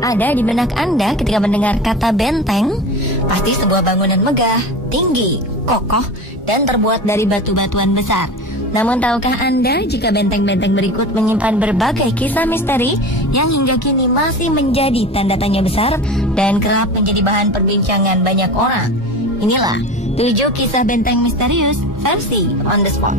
ada di benak Anda ketika mendengar kata benteng? Pasti sebuah bangunan megah, tinggi, kokoh, dan terbuat dari batu-batuan besar. Namun tahukah Anda jika benteng-benteng berikut menyimpan berbagai kisah misteri yang hingga kini masih menjadi tanda tanya besar dan kerap menjadi bahan perbincangan banyak orang? Inilah 7 kisah benteng misterius versi On The Spot.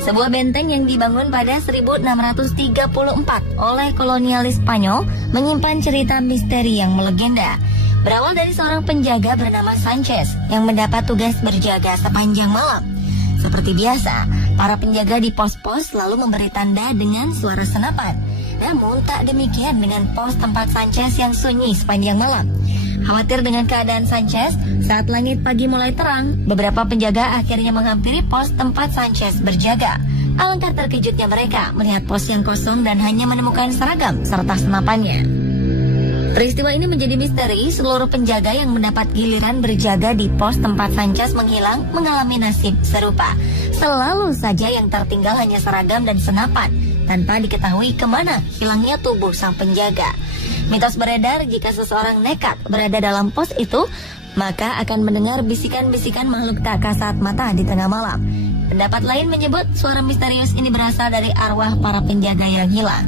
Sebuah benteng yang dibangun pada 1634 oleh kolonialis Spanyol menyimpan cerita misteri yang melegenda. Berawal dari seorang penjaga bernama Sanchez yang mendapat tugas berjaga sepanjang malam. Seperti biasa, para penjaga di pos-pos selalu memberi tanda dengan suara senapan. Namun tak demikian dengan pos tempat Sanchez yang sunyi sepanjang malam. Khawatir dengan keadaan Sanchez, saat langit pagi mulai terang, beberapa penjaga akhirnya menghampiri pos tempat Sanchez berjaga. Alangkah terkejutnya mereka melihat pos yang kosong dan hanya menemukan seragam serta senapannya. Peristiwa ini menjadi misteri. Seluruh penjaga yang mendapat giliran berjaga di pos tempat Sanchez menghilang mengalami nasib serupa. Selalu saja yang tertinggal hanya seragam dan senapan, tanpa diketahui kemana hilangnya tubuh sang penjaga. Mitos beredar jika seseorang nekat berada dalam pos itu, maka akan mendengar bisikan-bisikan makhluk tak kasat mata di tengah malam. Pendapat lain menyebut suara misterius ini berasal dari arwah para penjaga yang hilang.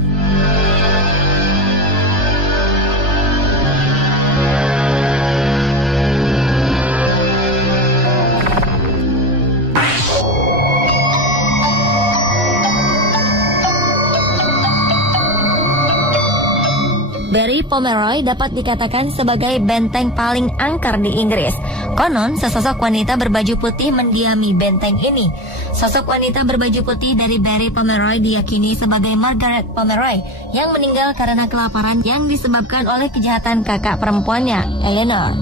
Barry Pomeroy dapat dikatakan sebagai benteng paling angker di Inggris. Konon, sesosok wanita berbaju putih mendiami benteng ini. Sosok wanita berbaju putih dari Barry Pomeroy diyakini sebagai Margaret Pomeroy yang meninggal karena kelaparan yang disebabkan oleh kejahatan kakak perempuannya, Eleanor.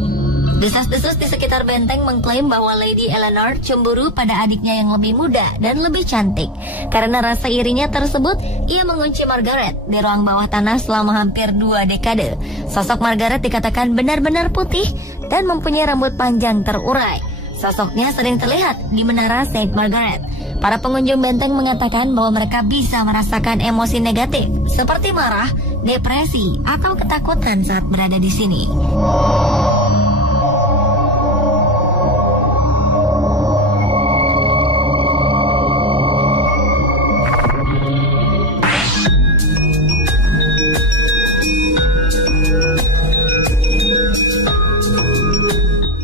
Desas-desus di sekitar benteng mengklaim bahwa Lady Eleanor cemburu pada adiknya yang lebih muda dan lebih cantik. Karena rasa irinya tersebut, ia mengunci Margaret di ruang bawah tanah selama hampir 2 dekade. Sosok Margaret dikatakan benar-benar putih dan mempunyai rambut panjang terurai. Sosoknya sering terlihat di menara St. Margaret. Para pengunjung benteng mengatakan bahwa mereka bisa merasakan emosi negatif, seperti marah, depresi, atau ketakutan saat berada di sini.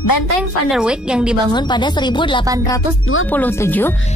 Benteng Van der Wijk yang dibangun pada 1827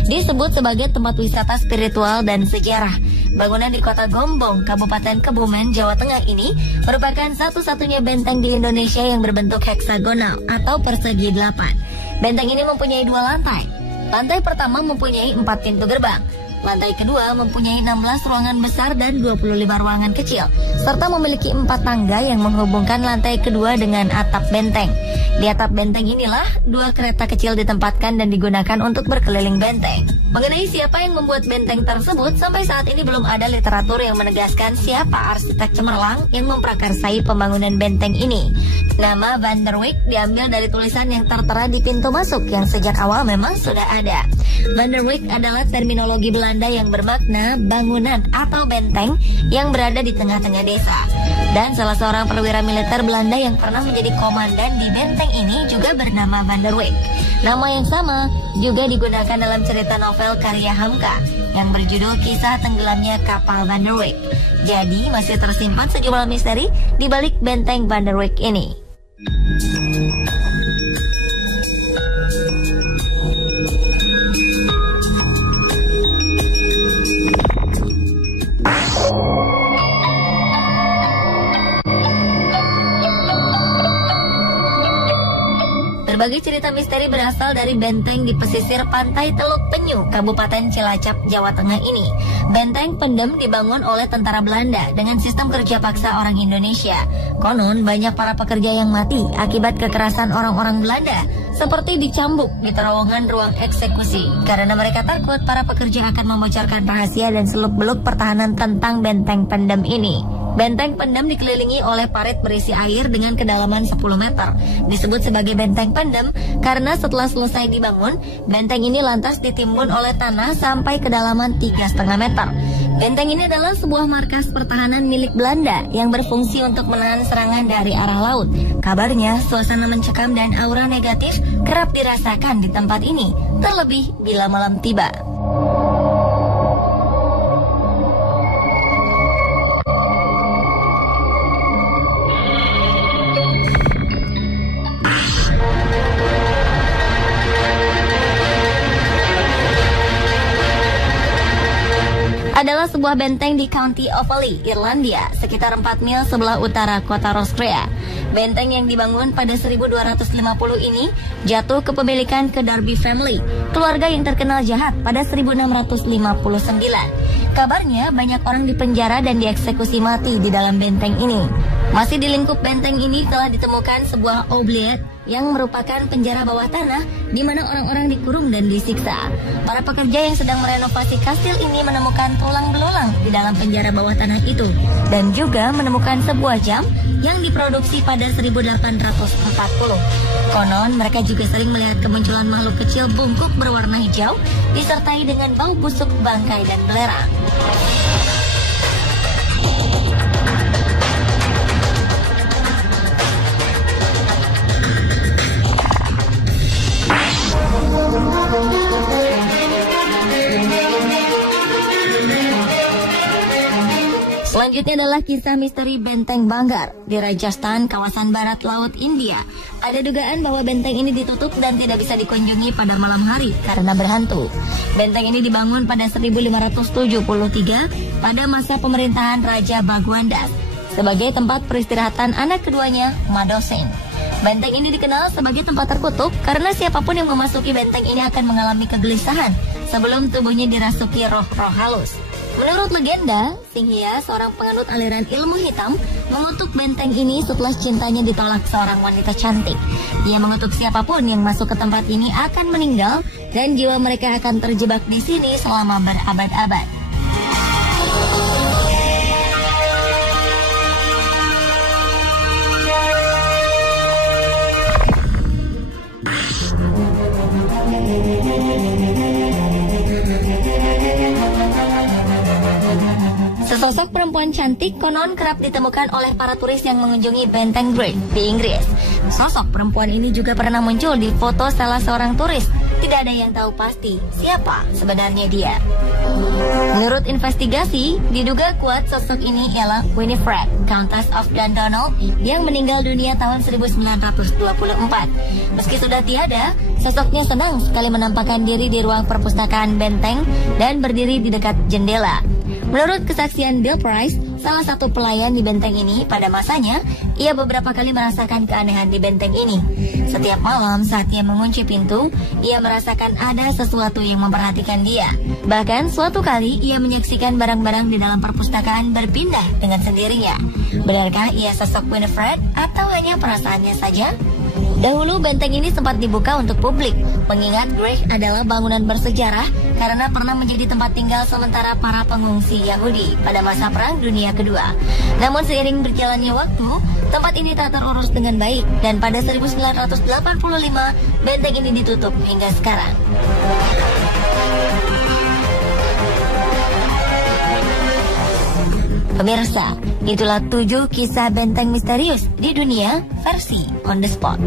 disebut sebagai tempat wisata spiritual dan sejarah. Bangunan di kota Gombong, Kabupaten Kebumen, Jawa Tengah ini merupakan satu-satunya benteng di Indonesia yang berbentuk heksagonal atau persegi 8. Benteng ini mempunyai 2 lantai. Lantai pertama mempunyai 4 pintu gerbang. Lantai kedua mempunyai 16 ruangan besar dan 25 ruangan kecil, serta memiliki 4 tangga yang menghubungkan lantai kedua dengan atap benteng. Di atap benteng inilah 2 kereta kecil ditempatkan dan digunakan untuk berkeliling benteng. Mengenai siapa yang membuat benteng tersebut, sampai saat ini belum ada literatur yang menegaskan siapa arsitek cemerlang yang memprakarsai pembangunan benteng ini. Nama Van der Wijk diambil dari tulisan yang tertera di pintu masuk yang sejak awal memang sudah ada. Van der Wijk adalah terminologi Belanda yang bermakna bangunan atau benteng yang berada di tengah-tengah desa. Dan salah seorang perwira militer Belanda yang pernah menjadi komandan di benteng ini juga bernama Van der Wijk. Nama yang sama juga digunakan dalam cerita novel karya Hamka yang berjudul Kisah Tenggelamnya Kapal Van der Wijk. Jadi masih tersimpan sejumlah misteri di balik benteng Van der Wijk ini. Berbagai cerita misteri berasal dari benteng di pesisir pantai Teluk Penyu, Kabupaten Cilacap, Jawa Tengah ini. Benteng Pendem dibangun oleh tentara Belanda dengan sistem kerja paksa orang Indonesia. Konon banyak para pekerja yang mati akibat kekerasan orang-orang Belanda, seperti dicambuk di terowongan ruang eksekusi, karena mereka takut para pekerja akan membocorkan rahasia dan seluk-beluk pertahanan tentang benteng Pendem ini. Benteng pendem dikelilingi oleh parit berisi air dengan kedalaman 10 meter. Disebut sebagai benteng pendem karena setelah selesai dibangun, benteng ini lantas ditimbun oleh tanah sampai kedalaman 3,5 meter. Benteng ini adalah sebuah markas pertahanan milik Belanda yang berfungsi untuk menahan serangan dari arah laut. Kabarnya, suasana mencekam dan aura negatif kerap dirasakan di tempat ini, terlebih bila malam tiba. Adalah sebuah benteng di County Offaly, Irlandia, sekitar 4 mil sebelah utara kota Roscrea. Benteng yang dibangun pada 1250 ini jatuh kepemilikan ke Darby family, keluarga yang terkenal jahat pada 1659. Kabarnya banyak orang dipenjara dan dieksekusi mati di dalam benteng ini. Masih di lingkup benteng ini telah ditemukan sebuah oubliette yang merupakan penjara bawah tanah di mana orang-orang dikurung dan disiksa. Para pekerja yang sedang merenovasi kastil ini menemukan tulang belulang di dalam penjara bawah tanah itu dan juga menemukan sebuah jam yang diproduksi pada 1840. Konon mereka juga sering melihat kemunculan makhluk kecil bungkuk berwarna hijau disertai dengan bau busuk bangkai dan belerang. Selanjutnya adalah kisah misteri Benteng Bangar di Rajasthan, kawasan barat laut India. Ada dugaan bahwa benteng ini ditutup dan tidak bisa dikunjungi pada malam hari karena berhantu. Benteng ini dibangun pada 1573 pada masa pemerintahan Raja Bhagwandas sebagai tempat peristirahatan anak keduanya, Madho Singh. Benteng ini dikenal sebagai tempat terkutuk karena siapapun yang memasuki benteng ini akan mengalami kegelisahan sebelum tubuhnya dirasuki roh-roh halus. Menurut legenda, Singhia, seorang penganut aliran ilmu hitam, mengutuk benteng ini setelah cintanya ditolak seorang wanita cantik. Ia mengutuk siapapun yang masuk ke tempat ini akan meninggal dan jiwa mereka akan terjebak di sini selama berabad-abad. Sesosok perempuan cantik konon kerap ditemukan oleh para turis yang mengunjungi Benteng Great di Inggris. Sosok perempuan ini juga pernah muncul di foto salah seorang turis. Tidak ada yang tahu pasti siapa sebenarnya dia. Menurut investigasi, diduga kuat sosok ini ialah Winifred, Countess of Dundonald, yang meninggal dunia tahun 1924. Meski sudah tiada, sosoknya senang sekali menampakkan diri di ruang perpustakaan benteng dan berdiri di dekat jendela. Menurut kesaksian Bill Price, salah satu pelayan di benteng ini pada masanya, ia beberapa kali merasakan keanehan di benteng ini. Setiap malam saat ia mengunci pintu, ia merasakan ada sesuatu yang memperhatikan dia. Bahkan suatu kali ia menyaksikan barang-barang di dalam perpustakaan berpindah dengan sendirinya. Benarkah ia sosok Winifred atau hanya perasaannya saja? Dahulu benteng ini sempat dibuka untuk publik, mengingat Grey adalah bangunan bersejarah karena pernah menjadi tempat tinggal sementara para pengungsi Yahudi pada masa Perang Dunia Kedua. Namun seiring berjalannya waktu, tempat ini tak terurus dengan baik dan pada 1985 benteng ini ditutup hingga sekarang. Pemirsa, itulah 7 kisah benteng misterius di dunia versi On The Spot.